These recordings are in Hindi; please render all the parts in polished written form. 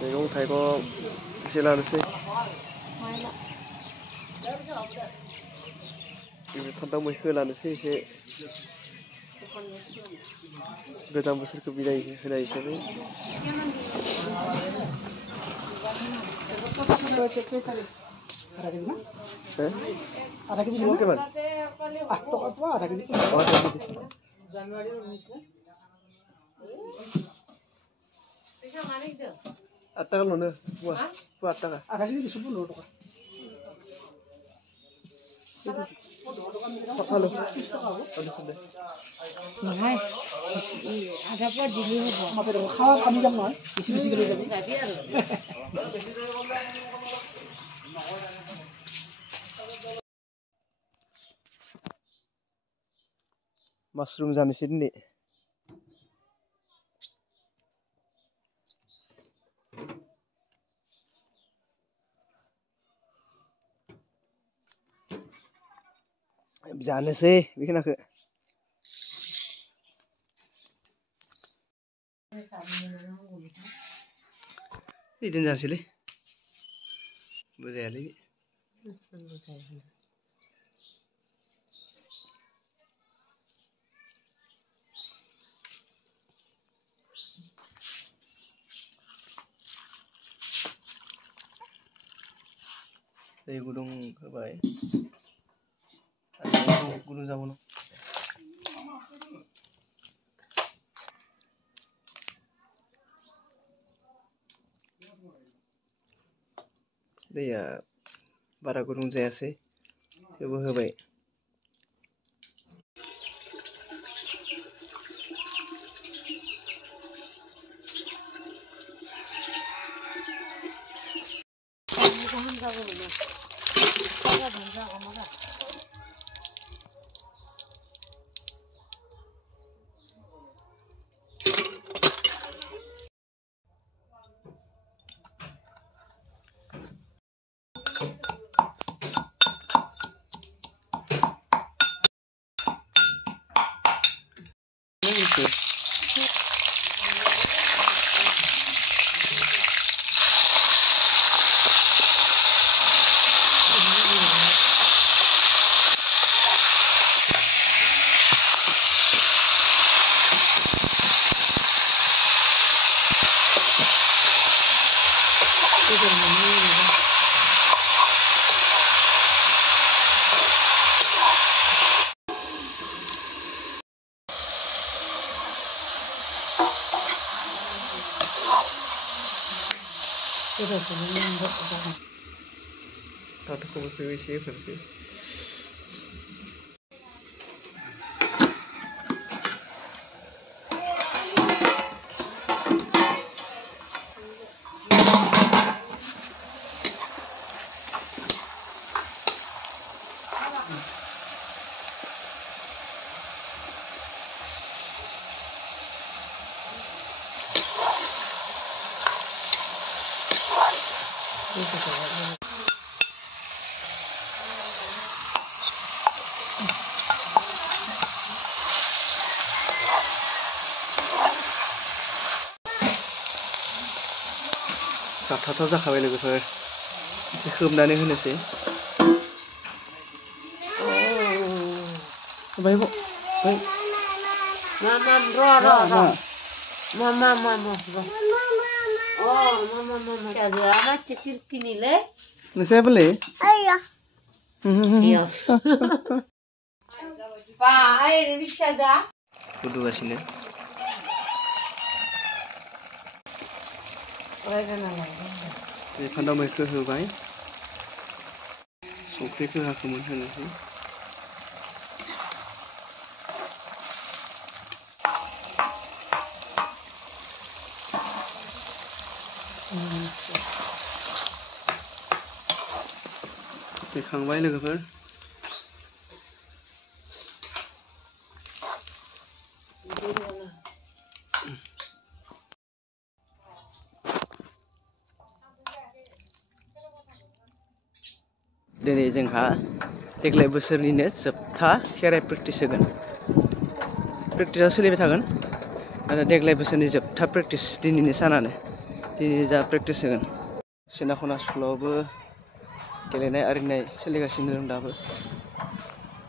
मैगं थाइगं एसे लानोसै फान्थाव मैखो लानोसै एसे गोजाम बोसोरखौ बिदाय होनाय हिसाबै आधा केजी लो किमान 8 टका পোৱা आधा केजी জানুৱাৰী 19 पैसा मानिक दे 8 টাকা লনে পোৱা 8 টাকা आधा केजी দিছো 15 টাকা সকালো 30 টাকা হ'ব নহয় আধা পৰ দিলি হ'ব মাপে খাওয়া আমি যাম নহয় বেছি বেছি লৈ যাবি যাবি আৰু मशरूम जानोसै दिनै जानोसै बेखिनाखौ बिदिनो जानोसैलै बुजायालै दै गुदुं होबाय गुदुं जाबावनो दैया बारा गुदुं जायासै थेवबो होबाय Tato PVC versi जाथावथाव जाखाबाय लोगोफोर एसे खोबनानै होनोसै बायबो बाय मामा Ada cicil kini le. Saya beli. Iya. Pak, air ini bisa dah. Kudu sini. फान्थाव मैखो होबाय संख्रिखौ होआखैमोन होनोसै देखांबाय लोगोफोर दिनै जोंहा देग्लाय बोसोरनिनो जोबथा खेराइ प्रेक्टिस होगोन प्रेक्टिसा सोलिबाय थागोन आरो देग्लाय बोसोरनि जोबथा प्रेक्टिस दिनैनि सानानो दिनै जा प्रेक्टिस होगोन सेनाखना स्कुलावबो गेलेनाय आरिनाय सोलिगासिनो दं दाबो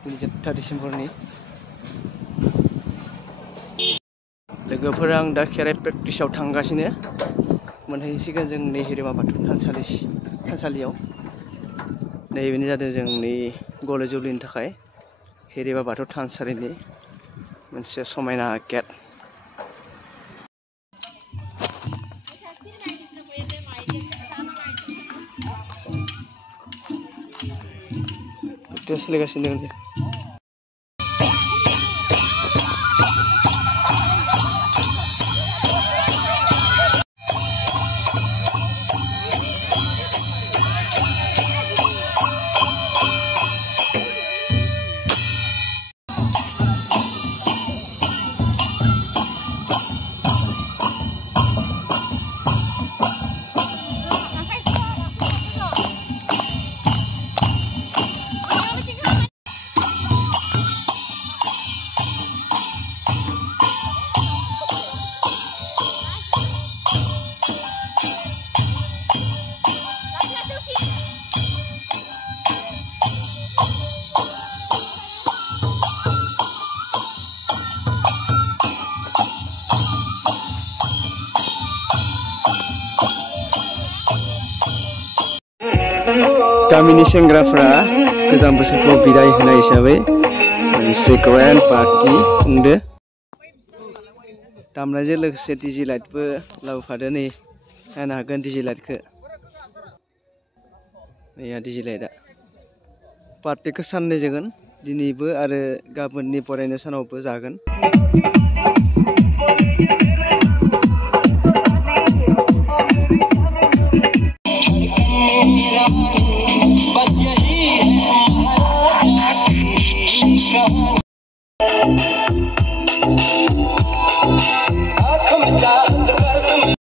दिनै 4 डिसेम्बरनि लोगोफोरा आं दा खेराइ प्रेक्टिसाव थांगासिनो मोनहैसिगोन जोंनि हिरिमा बाथौ थानसालियाव नैबेनो जादों जोंनि गले-जलिनि थाखाय हिरिमा बाथौ थानसालिनि मोनसे समायना गेट प्रेक्टिस सोलिगासिनो दं गामिनि सेंग्राफ्रा गोजाम बोसोरखौ बिदाय होनाय हिसाबै मोनसे ग्रेन्ड पार्टी खुंदो दामनायजों लोगोसे डिजे लाइटबो लाबोफादो नै नायनो हागोन डिजे लाइटखौ नैया डिजे लाइटआ पार्टीखौ साननै जागोन दिनैबो आरो गाबोननि बरायनाय सानावबो जागोन